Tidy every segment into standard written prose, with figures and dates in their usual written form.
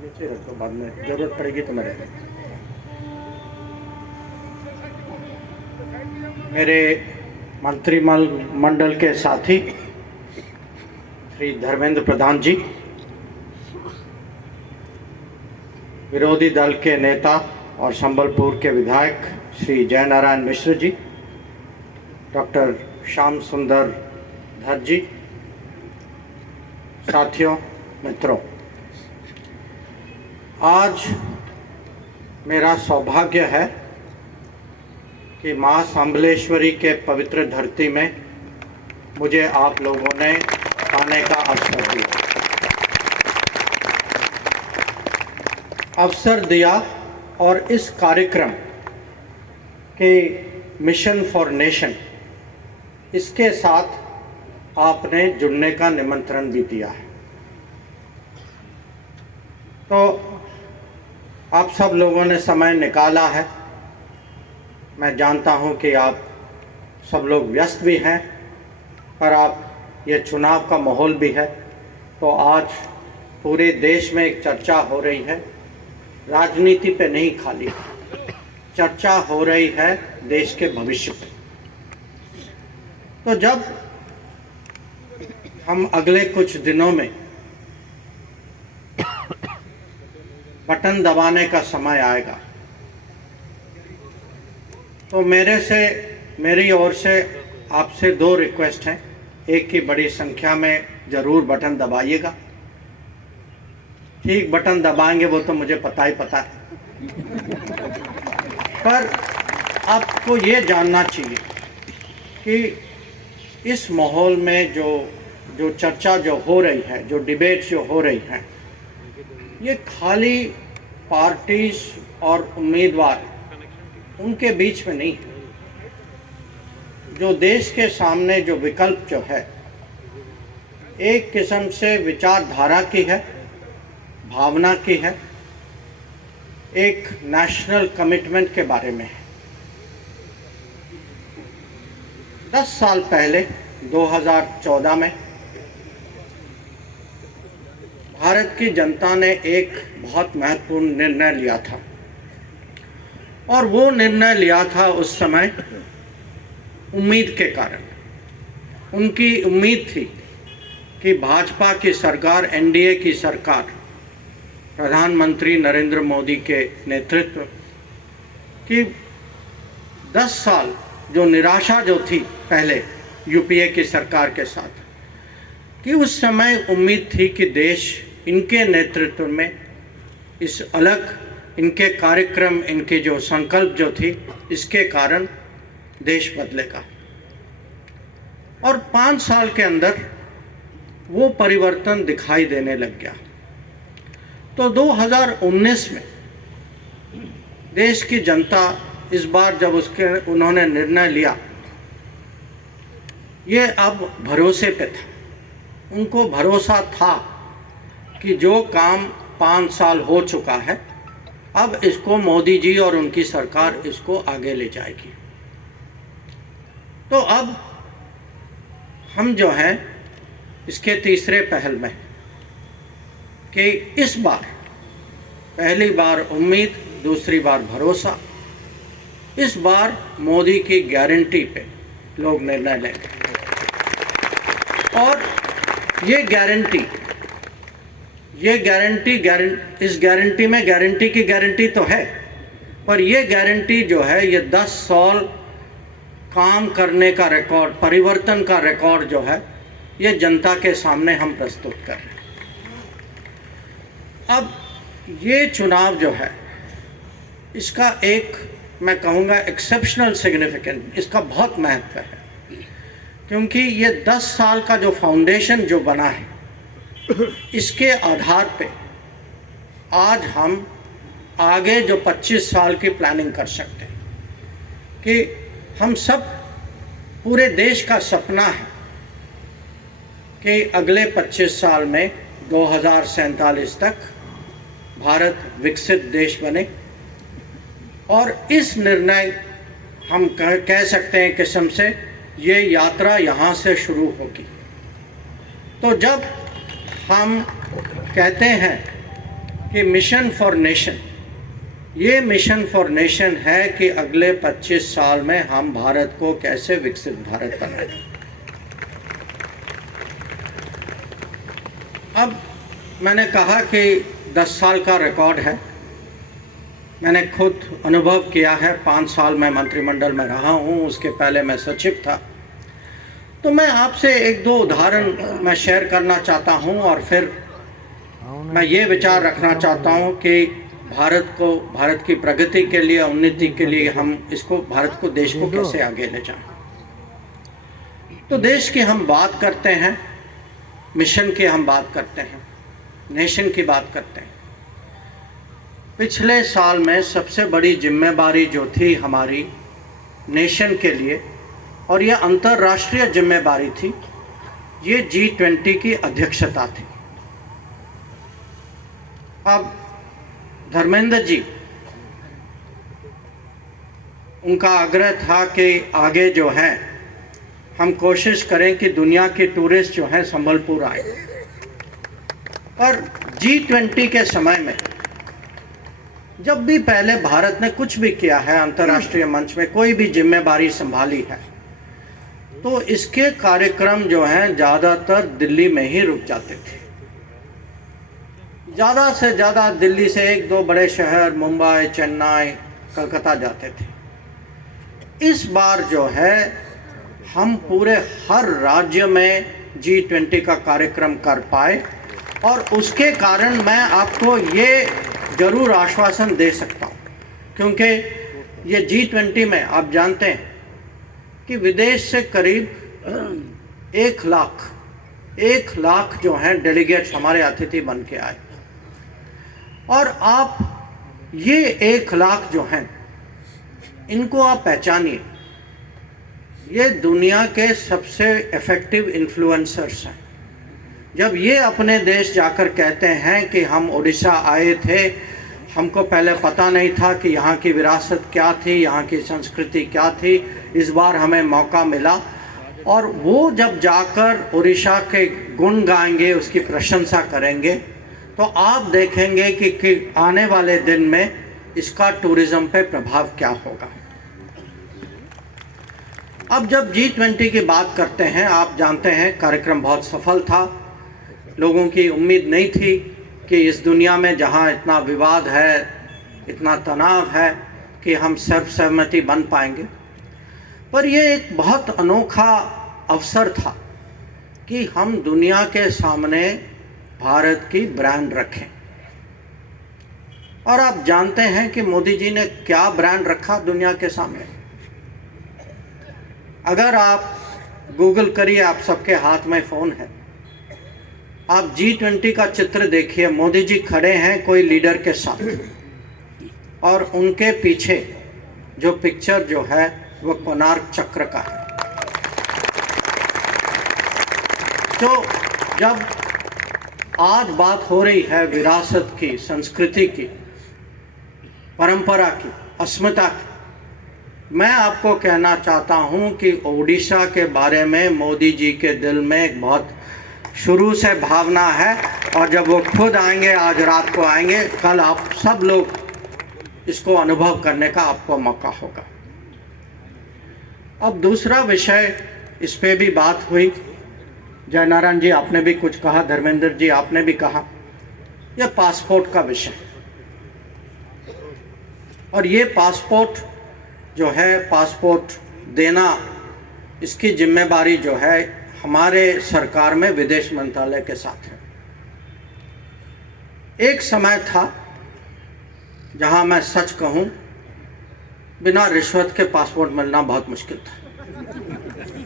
नीचे रख दो, बाद में जरूरत पड़ेगी तो मेरे मंत्रिमंडल के साथी श्री धर्मेंद्र प्रधान जी, विरोधी दल के नेता और संबलपुर के विधायक श्री जयनारायण मिश्र जी, डॉक्टर श्याम सुंदर धर जी, साथियों, मित्रों, आज मेरा सौभाग्य है कि माँ सम्बलेश्वरी के पवित्र धरती में मुझे आप लोगों ने आने का अवसर दिया और इस कार्यक्रम के मिशन फॉर नेशन, इसके साथ आपने जुड़ने का निमंत्रण भी दिया है। तो आप सब लोगों ने समय निकाला है। मैं जानता हूं कि आप सब लोग व्यस्त भी हैं, पर आप ये चुनाव का माहौल भी है, तो आज पूरे देश में एक चर्चा हो रही है, राजनीति पे नहीं, खाली चर्चा हो रही है देश के भविष्य पे। तो जब हम अगले कुछ दिनों में बटन दबाने का समय आएगा, तो मेरी ओर से आपसे दो रिक्वेस्ट हैं। एक की बड़ी संख्या में ज़रूर बटन दबाइएगा। ठीक बटन दबाएंगे वो तो मुझे पता है, पर आपको ये जानना चाहिए कि इस माहौल में जो चर्चा जो हो रही है, जो डिबेट जो हो रही है, ये खाली पार्टीज और उम्मीदवार उनके बीच में नहीं है। जो देश के सामने जो विकल्प जो है, एक किस्म से विचारधारा की है, भावना की है, एक नेशनल कमिटमेंट के बारे में है। 10 साल पहले 2014 में भारत की जनता ने एक बहुत महत्वपूर्ण निर्णय लिया था, और वो निर्णय लिया था उस समय उम्मीद के कारण। उनकी उम्मीद थी कि भाजपा की सरकार, एनडीए की सरकार, प्रधानमंत्री नरेंद्र मोदी के नेतृत्व की 10 साल जो निराशा जो थी पहले यूपीए की सरकार के साथ, कि उस समय उम्मीद थी कि देश इनके नेतृत्व में इस अलग इनके कार्यक्रम, इनके जो संकल्प जो थी, इसके कारण देश बदलेगा। और 5 साल के अंदर वो परिवर्तन दिखाई देने लग गया। तो 2019 में देश की जनता इस बार जब उन्होंने निर्णय लिया, ये अब भरोसे पे था। उनको भरोसा था कि जो काम 5 साल हो चुका है, अब इसको मोदी जी और उनकी सरकार इसको आगे ले जाएगी। तो अब हम जो हैं इसके तीसरे पहल में कि इस बार पहली बार उम्मीद, दूसरी बार भरोसा, इस बार मोदी की गारंटी पे लोग निर्णय लेंगे। और ये गारंटी इस गारंटी में गारंटी की गारंटी तो है, पर ये गारंटी जो है, ये 10 साल काम करने का रिकॉर्ड, परिवर्तन का रिकॉर्ड जो है, ये जनता के सामने हम प्रस्तुत कर रहे हैं। अब ये चुनाव जो है, इसका एक, मैं कहूँगा, एक्सेप्शनल सिग्निफिकेंस, इसका बहुत महत्व है, क्योंकि ये 10 साल का जो फाउंडेशन जो बना है, इसके आधार पे आज हम आगे जो 25 साल की प्लानिंग कर सकते हैं। कि हम सब, पूरे देश का सपना है कि अगले 25 साल में 2047 तक भारत विकसित देश बने। और इस निर्णय हम कह सकते हैं किस्म से, ये यात्रा यहाँ से शुरू होगी। तो जब हम कहते हैं कि मिशन फॉर नेशन, ये मिशन फॉर नेशन है कि अगले 25 साल में हम भारत को कैसे विकसित भारत बनाएं। अब मैंने कहा कि 10 साल का रिकॉर्ड है, मैंने खुद अनुभव किया है। 5 साल मैं मंत्रिमंडल में रहा हूँ, उसके पहले मैं सचिव था। तो मैं आपसे एक दो उदाहरण मैं शेयर करना चाहता हूँ और फिर मैं ये विचार रखना चाहता हूँ कि भारत की प्रगति के लिए, उन्नति के लिए हम इसको, भारत को, देश को कैसे आगे ले जाएं। तो देश की हम बात करते हैं, मिशन की हम बात करते हैं, नेशन की बात करते हैं। पिछले साल में सबसे बड़ी जिम्मेदारी जो थी हमारी नेशन के लिए, और यह अंतर्राष्ट्रीय जिम्मेदारी थी, ये G20 की अध्यक्षता थी। अब धर्मेंद्र जी, उनका आग्रह था कि आगे जो है हम कोशिश करें कि दुनिया के टूरिस्ट जो हैं संबलपुर आए। और G20 के समय में जब भी पहले भारत ने कुछ भी किया है, अंतर्राष्ट्रीय मंच में कोई भी जिम्मेदारी संभाली है, तो इसके कार्यक्रम जो हैं ज़्यादातर दिल्ली में ही रुक जाते थे। ज़्यादा से ज़्यादा दिल्ली से 1-2 बड़े शहर, मुंबई, चेन्नई, कलकत्ता जाते थे। इस बार जो है हम पूरे हर राज्य में G20 का कार्यक्रम कर पाए, और उसके कारण मैं आपको ये ज़रूर आश्वासन दे सकता हूँ, क्योंकि ये G20 में आप जानते हैं कि विदेश से करीब 1 लाख जो हैं डेलीगेट्स हमारे अतिथि बन के आए। और आप ये 1 लाख जो हैं, इनको आप पहचानिए, ये दुनिया के सबसे इफ़ेक्टिव इन्फ्लुएंसर्स हैं। जब ये अपने देश जाकर कहते हैं कि हम उड़ीसा आए थे, हमको पहले पता नहीं था कि यहाँ की विरासत क्या थी, यहाँ की संस्कृति क्या थी, इस बार हमें मौका मिला, और वो जब जाकर उड़ीसा के गुण गाएंगे, उसकी प्रशंसा करेंगे, तो आप देखेंगे कि आने वाले दिन में इसका टूरिज़्म पे प्रभाव क्या होगा। अब जब G20 की बात करते हैं, आप जानते हैं कार्यक्रम बहुत सफल था। लोगों की उम्मीद नहीं थी कि इस दुनिया में जहां इतना विवाद है, इतना तनाव है, कि हम सर्वसहमति बन पाएंगे। पर यह एक बहुत अनोखा अवसर था कि हम दुनिया के सामने भारत की ब्रांड रखें। और आप जानते हैं कि मोदी जी ने क्या ब्रांड रखा दुनिया के सामने। अगर आप गूगल करिए, आप सबके हाथ में फ़ोन है, आप G20 का चित्र देखिए, मोदी जी खड़े हैं कोई लीडर के साथ, और उनके पीछे जो पिक्चर जो है वो कोणार्क चक्र का है। तो जब आज बात हो रही है विरासत की, संस्कृति की, परंपरा की, अस्मिता की, मैं आपको कहना चाहता हूं कि ओडिशा के बारे में मोदी जी के दिल में एक बहुत शुरू से भावना है, और जब वो खुद आएंगे, आज रात को आएंगे, कल आप सब लोग इसको अनुभव करने का आपको मौका होगा। अब दूसरा विषय, इस पे भी बात हुई, जयनारायण जी आपने भी कुछ कहा, धर्मेंद्र जी आपने भी कहा, यह पासपोर्ट का विषय। और ये पासपोर्ट जो है, पासपोर्ट देना, इसकी जिम्मेदारी जो है हमारे सरकार में विदेश मंत्रालय के साथ है। एक समय था जहां मैं सच कहूं, बिना रिश्वत के पासपोर्ट मिलना बहुत मुश्किल था।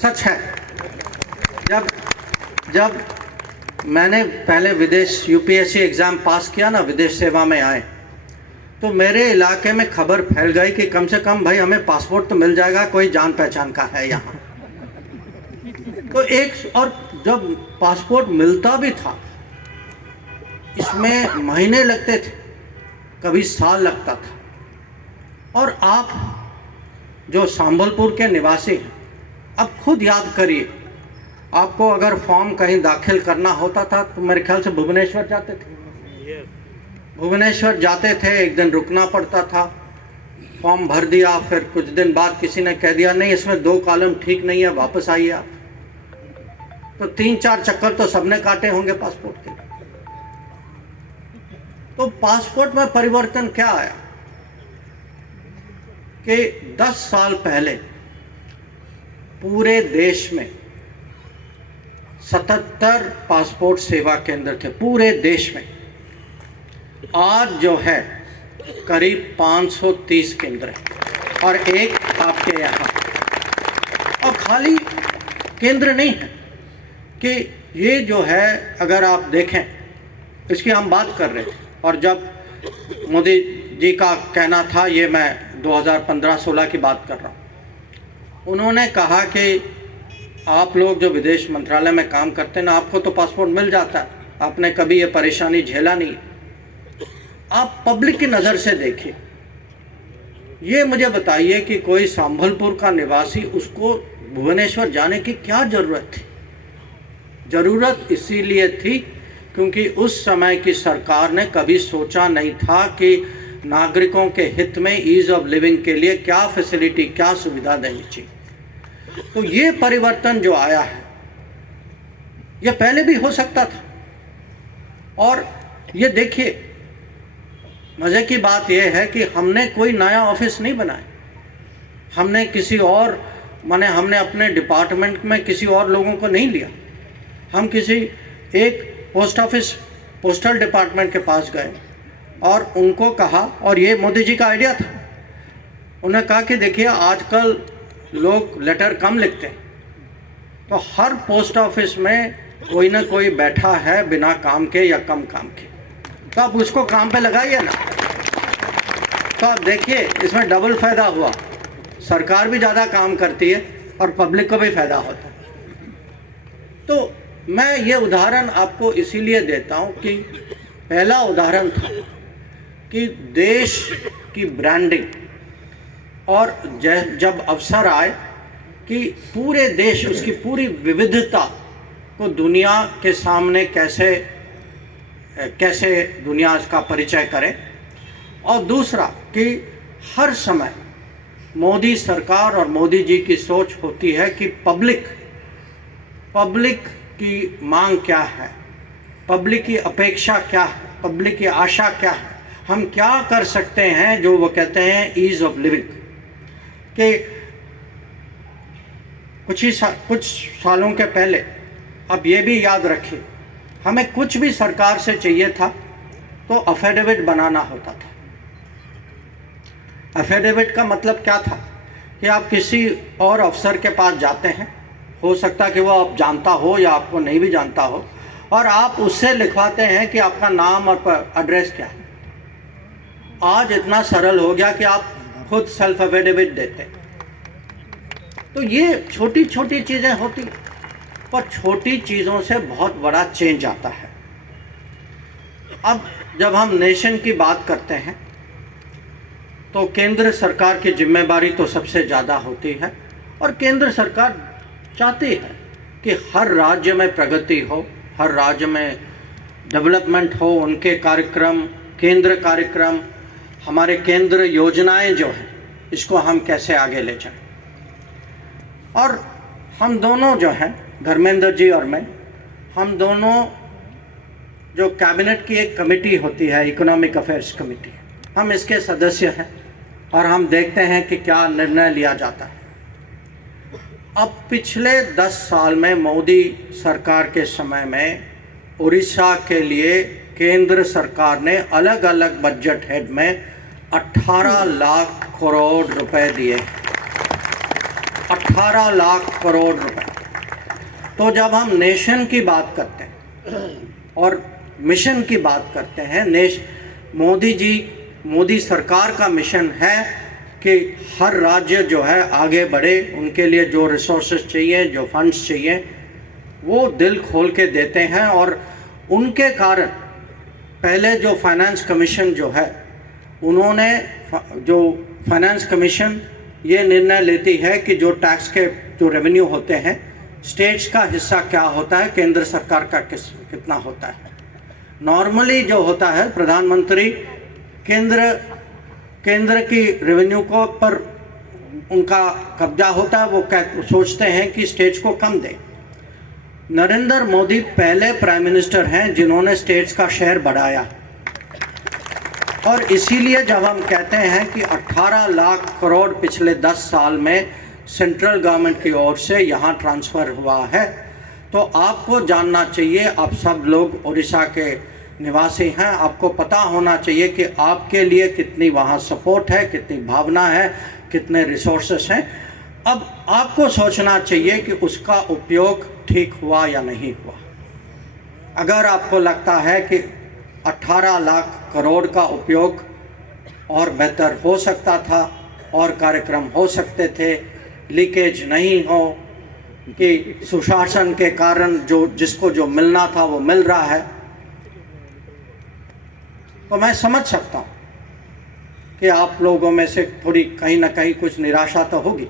सच है। जब मैंने पहले विदेश UPSC एग्ज़ाम पास किया ना, विदेश सेवा में आए, तो मेरे इलाके में खबर फैल गई कि कम से कम भाई हमें पासपोर्ट तो मिल जाएगा, कोई जान पहचान का है यहाँ। तो और जब पासपोर्ट मिलता भी था, इसमें महीने लगते थे, कभी साल लगता था। और आप जो संबलपुर के निवासी हैं, अब खुद याद करिए, आपको अगर फॉर्म कहीं दाखिल करना होता था तो मेरे ख्याल से भुवनेश्वर जाते थे, भुवनेश्वर जाते थे, एक दिन रुकना पड़ता था, फॉर्म भर दिया, फिर कुछ दिन बाद किसी ने कह दिया नहीं इसमें 2 कॉलम ठीक नहीं है, वापस आइए आप। तो 3-4 चक्कर तो सबने काटे होंगे पासपोर्ट के। तो पासपोर्ट में परिवर्तन क्या आया कि 10 साल पहले पूरे देश में 77 पासपोर्ट सेवा केंद्र थे पूरे देश में। आज जो है करीब 530 केंद्र है और एक आपके यहाँ। और खाली केंद्र नहीं है कि ये जो है, अगर आप देखें, इसकी हम बात कर रहे थे और जब मोदी जी का कहना था, ये मैं 2015-16 की बात कर रहा हूँ, उन्होंने कहा कि आप लोग जो विदेश मंत्रालय में काम करते हैं ना, आपको तो पासपोर्ट मिल जाता है, आपने कभी ये परेशानी झेला नहीं। आप पब्लिक की नज़र से देखिए, ये मुझे बताइए कि कोई संबलपुर का निवासी, उसको भुवनेश्वर जाने की क्या ज़रूरत थी? ज़रूरत इसीलिए थी क्योंकि उस समय की सरकार ने कभी सोचा नहीं था कि नागरिकों के हित में ईज़ ऑफ लिविंग के लिए क्या फैसिलिटी, क्या सुविधा देनी चाहिए। तो ये परिवर्तन जो आया है, ये पहले भी हो सकता था। और ये देखिए, मज़े की बात यह है कि हमने कोई नया ऑफिस नहीं बनाया, हमने किसी और हमने अपने डिपार्टमेंट में किसी और लोगों को नहीं लिया। हम किसी एक पोस्ट ऑफिस, पोस्टल डिपार्टमेंट के पास गए और उनको कहा, और ये मोदी जी का आइडिया था, उन्होंने कहा कि देखिए आजकल लोग लेटर कम लिखते हैं, तो हर पोस्ट ऑफिस में कोई ना कोई बैठा है बिना काम के या कम काम के, तो आप उसको काम पे लगाइए ना। तो आप देखिए इसमें डबल फ़ायदा हुआ, सरकार भी ज़्यादा काम करती है और पब्लिक को भी फ़ायदा होता है। तो मैं ये उदाहरण आपको इसीलिए देता हूँ कि पहला उदाहरण था कि देश की ब्रांडिंग, और जब अवसर आए कि पूरे देश उसकी पूरी विविधता को दुनिया के सामने कैसे दुनिया इसका परिचय करे। और दूसरा कि हर समय मोदी सरकार और मोदी जी की सोच होती है कि पब्लिक की मांग क्या है, पब्लिक की अपेक्षा क्या है, पब्लिक की आशा क्या है, हम क्या कर सकते हैं, जो वो कहते हैं ईज़ ऑफ लिविंग। कि कुछ सालों के पहले, अब ये भी याद रखिए, हमें कुछ भी सरकार से चाहिए था तो अफिडेविट बनाना होता था। अफिडेविट का मतलब क्या था कि आप किसी और अफसर के पास जाते हैं, हो सकता कि वो आप जानता हो या आपको नहीं भी जानता हो, और आप उससे लिखवाते हैं कि आपका नाम और एड्रेस क्या है। आज इतना सरल हो गया कि आप खुद सेल्फ एफिडेविट देते हैं। तो ये छोटी छोटी चीज़ें होती, पर छोटी चीज़ों से बहुत बड़ा चेंज आता है। अब जब हम नेशन की बात करते हैं तो केंद्र सरकार की जिम्मेदारी तो सबसे ज़्यादा होती है, और केंद्र सरकार चाहती है कि हर राज्य में प्रगति हो, हर राज्य में डेवलपमेंट हो, उनके कार्यक्रम, केंद्र कार्यक्रम, हमारे केंद्र योजनाएं जो हैं, इसको हम कैसे आगे ले जाएं। और हम दोनों जो हैं, धर्मेंद्र जी और मैं, हम दोनों जो कैबिनेट की एक कमेटी होती है, इकोनॉमिक अफेयर्स कमेटी, हम इसके सदस्य हैं और हम देखते हैं कि क्या निर्णय लिया जाता है। अब पिछले 10 साल में मोदी सरकार के समय में उड़ीसा के लिए केंद्र सरकार ने अलग अलग बजट हेड में 18 लाख करोड़ रुपए दिए। 18 लाख करोड़ रुपए। तो जब हम नेशन की बात करते हैं और मिशन की बात करते हैं, मोदी सरकार का मिशन है कि हर राज्य जो है आगे बढ़े, उनके लिए जो रिसोर्सेज चाहिए, जो फंड्स चाहिए, वो दिल खोल के देते हैं। और उनके कारण पहले जो फाइनेंस कमीशन जो है, उन्होंने जो फाइनेंस कमीशन ये निर्णय लेती है कि जो टैक्स के जो रेवेन्यू होते हैं, स्टेट्स का हिस्सा क्या होता है, केंद्र सरकार का कितना होता है। नॉर्मली जो होता है प्रधानमंत्री केंद्र की रेवेन्यू को पर उनका कब्जा होता है, वो सोचते हैं कि स्टेट्स को कम दें। नरेंद्र मोदी पहले प्राइम मिनिस्टर हैं जिन्होंने स्टेट्स का शेयर बढ़ाया, और इसीलिए जब हम कहते हैं कि 18 लाख करोड़ पिछले 10 साल में सेंट्रल गवर्नमेंट की ओर से यहाँ ट्रांसफ़र हुआ है, तो आपको जानना चाहिए, आप सब लोग उड़ीसा के निवासी हैं, आपको पता होना चाहिए कि आपके लिए कितनी वहाँ सपोर्ट है, कितनी भावना है, कितने रिसोर्सेस हैं। अब आपको सोचना चाहिए कि उसका उपयोग ठीक हुआ या नहीं हुआ। अगर आपको लगता है कि 18 लाख करोड़ का उपयोग और बेहतर हो सकता था, और कार्यक्रम हो सकते थे, लीकेज नहीं हो, कि सुशासन के कारण जिसको जो मिलना था वो मिल रहा है, तो मैं समझ सकता हूँ कि आप लोगों में से थोड़ी कहीं ना कहीं कुछ निराशा तो होगी।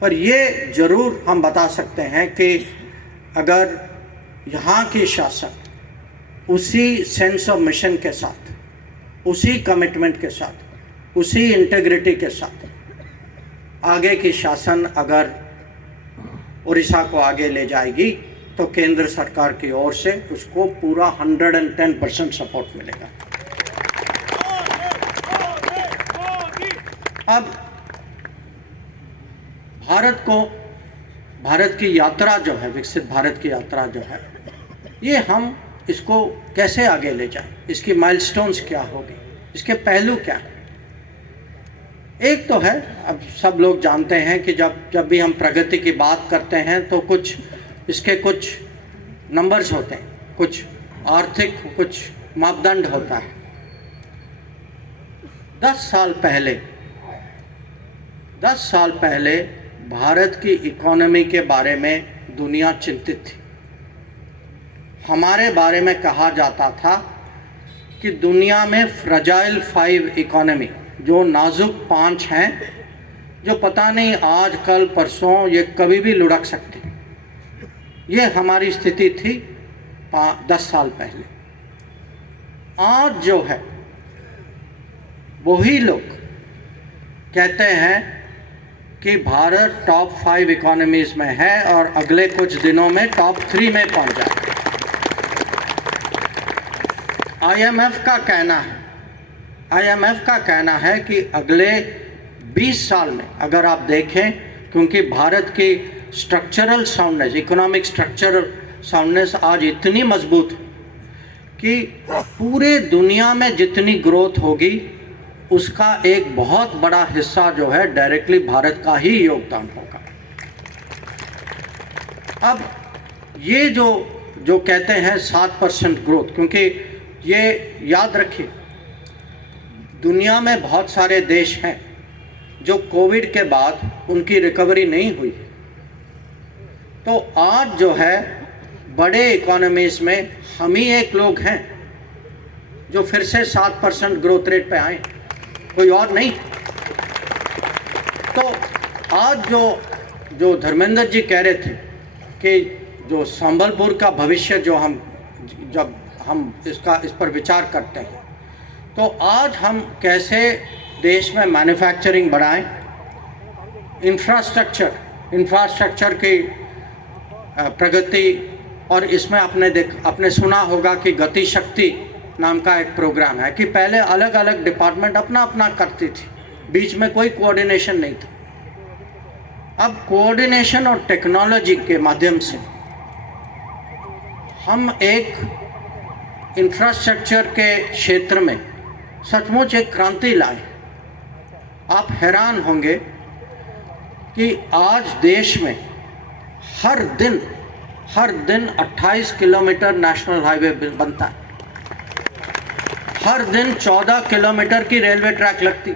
पर ये ज़रूर हम बता सकते हैं कि अगर यहाँ की शासन उसी सेंस ऑफ मिशन के साथ, उसी कमिटमेंट के साथ, उसी इंटेग्रिटी के साथ आगे की शासन अगर उड़ीसा को आगे ले जाएगी, तो केंद्र सरकार की ओर से उसको पूरा 110% सपोर्ट मिलेगा। अब भारत की यात्रा जो है, विकसित भारत की यात्रा जो है, ये हम इसको कैसे आगे ले जाएं, इसकी माइलस्टोन्स क्या होगी, इसके पहलू क्या हैं। एक तो है, अब सब लोग जानते हैं कि जब भी हम प्रगति की बात करते हैं तो कुछ नंबर्स होते हैं, कुछ आर्थिक कुछ मापदंड होता है। 10 साल पहले भारत की इकोनॉमी के बारे में दुनिया चिंतित थी। हमारे बारे में कहा जाता था कि दुनिया में फ्रजाइल 5 इकोनॉमी, जो नाजुक 5 हैं, जो पता नहीं आज कल परसों ये कभी भी लुढ़क सकती, ये हमारी स्थिति थी 10 साल पहले। आज जो है वही लोग कहते हैं कि भारत टॉप 5 इकोनॉमीज में है और अगले कुछ दिनों में टॉप 3 में पहुंच जाएगा। IMF का कहना है कि अगले 20 साल में अगर आप देखें, क्योंकि भारत की structural soundness, economic structural soundness आज इतनी मजबूत है कि पूरे दुनिया में जितनी ग्रोथ होगी उसका एक बहुत बड़ा हिस्सा जो है डायरेक्टली भारत का ही योगदान होगा। अब ये जो कहते हैं 7% ग्रोथ, क्योंकि ये याद रखिए दुनिया में बहुत सारे देश हैं जो कोविड के बाद उनकी रिकवरी नहीं हुई, तो आज जो है बड़े इकोनॉमीज में हम ही एक लोग हैं जो फिर से 7% ग्रोथ रेट पे आए, कोई और नहीं। तो आज जो धर्मेंद्र जी कह रहे थे कि जो संबलपुर का भविष्य जब हम इस पर विचार करते हैं, तो आज हम कैसे देश में मैन्युफैक्चरिंग बढ़ाएं, इंफ्रास्ट्रक्चर की प्रगति, और इसमें आपने सुना होगा कि गति शक्ति नाम का एक प्रोग्राम है कि पहले अलग अलग डिपार्टमेंट अपना करती थी, बीच में कोई कोऑर्डिनेशन नहीं था। अब कोऑर्डिनेशन और टेक्नोलॉजी के माध्यम से हम एक इंफ्रास्ट्रक्चर के क्षेत्र में सचमुच एक क्रांति लाए। आप हैरान होंगे कि आज देश में हर दिन 28 किलोमीटर नेशनल हाईवे बनता है, हर दिन 14 किलोमीटर की रेलवे ट्रैक लगती।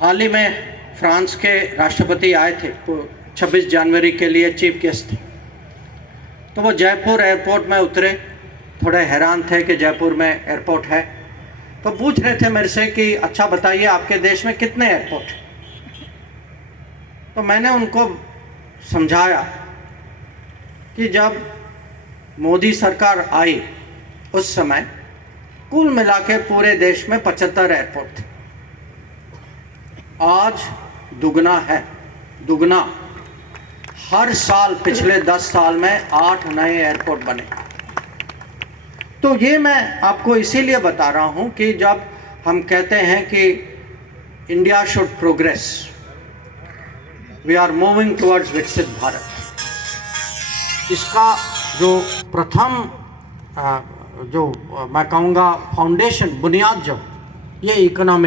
हाल ही में फ्रांस के राष्ट्रपति आए थे, वो 26 जनवरी के लिए चीफ गेस्ट थे, तो वो जयपुर एयरपोर्ट में उतरे, थोड़े हैरान थे कि जयपुर में एयरपोर्ट है, तो पूछ रहे थे मेरे से कि अच्छा बताइए आपके देश में कितने एयरपोर्ट हैं। तो मैंने उनको समझाया कि जब मोदी सरकार आई उस समय कुल मिला के पूरे देश में 75 एयरपोर्ट थे। आज दुगना है, दुगना। हर साल पिछले 10 साल में 8 नए एयरपोर्ट बने। तो ये मैं आपको इसीलिए बता रहा हूँ कि जब हम कहते हैं कि India should progress, we are moving towards विकसित भारत, इसका जो प्रथम जो मैं कहूँगा फाउंडेशन, बुनियाद जो ये इकोनॉमिक